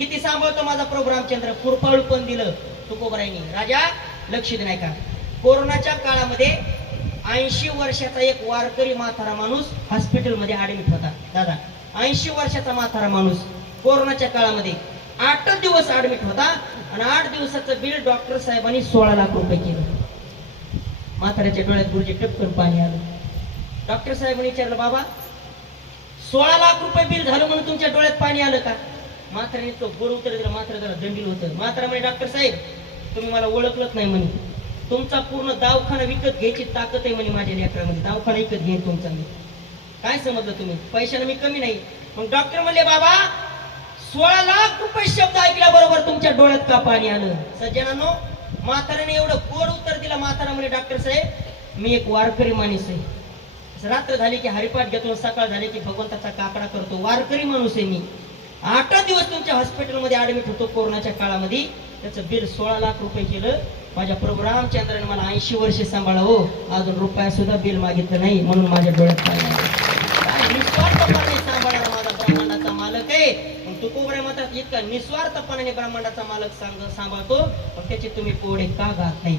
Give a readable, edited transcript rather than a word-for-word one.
किती सांभाळतो माझा प्रोग्राम चंद्र, पुरपाळू पण दिलं तुकोबरायनी. राजा लक्ष दे नाही का. कोरोनाच्या काळामध्ये 80 वर्षाचा एक वारकरी म्हातारा माणूस हॉस्पिटलमध्ये ऍडमिट होता. दादा 80 वर्षाचा म्हातारा माणूस कोरोनाच्या काळामध्ये 8 दिवस ऍडमिट होता आणि 8 दिवसाचं बिल डॉक्टर साहेबांनी 16 लाख रुपये केलं. म्हाताऱ्याच्या डोळ्यात गुरुजी टपकन पाणी आलं. डॉक्टर साहेबांनी विचारलं, बाबा 16 लाख रुपये बिल झालं म्हणून तुमच्या डोळ्यात पाणी आलं का? म्हाताऱ्याने तो गोर उत्तर दिलं. म्हातारा जरा दंडील होतं. म्हातारा म्हणे, डॉक्टर साहेब तुम्ही मला ओळखलंच नाही म्हणे. तुमचा पूर्ण दवाखाना विकत घ्यायची ताकद आहे म्हणे माझ्या लेकरामध्ये. दवाखाना विकत घेईन तुमचा मी. काय समजलं तुम्ही? पैशाने मी कमी नाही. मग डॉक्टर म्हणले, बाबा 16 लाख रुपये शब्द ऐकल्याबरोबर तुमच्या डोळ्यात का पाणी आलं? सज्जनांनो, म्हाताऱ्याने एवढं गोड उत्तर दिलं. म्हातारा म्हणे, डॉक्टर साहेब मी एक वारकरी माणूस आहे. रात्र झाली की हरिपाठ घेतो, सकाळ झाली की भगवंताचा काकडा करतो. वारकरी माणूस आहे मी. 8 दिवस तुमच्या हॉस्पिटलमध्ये ऍडमिट होतो कोरोनाच्या काळामध्ये. त्याचं बिल 16 लाख रुपये केलं. माझ्या प्रोग्राम चंद्राने मला 80 वर्षे सांभाळा हो, अजून रुपया सुद्धा बिल मागितलं नाही म्हणून माझ्या डोळ्यात पाणी आलं. निस्वार्थपणे सांभाळणारा माझा ब्रह्मांडाचा मालक आहे. मग तुकोबराय म्हणतात, इतका निस्वार्थपणाने ब्रह्मांडाचा मालक सांभाळतो, पण त्याचे तुम्ही पोळे का घात नाही?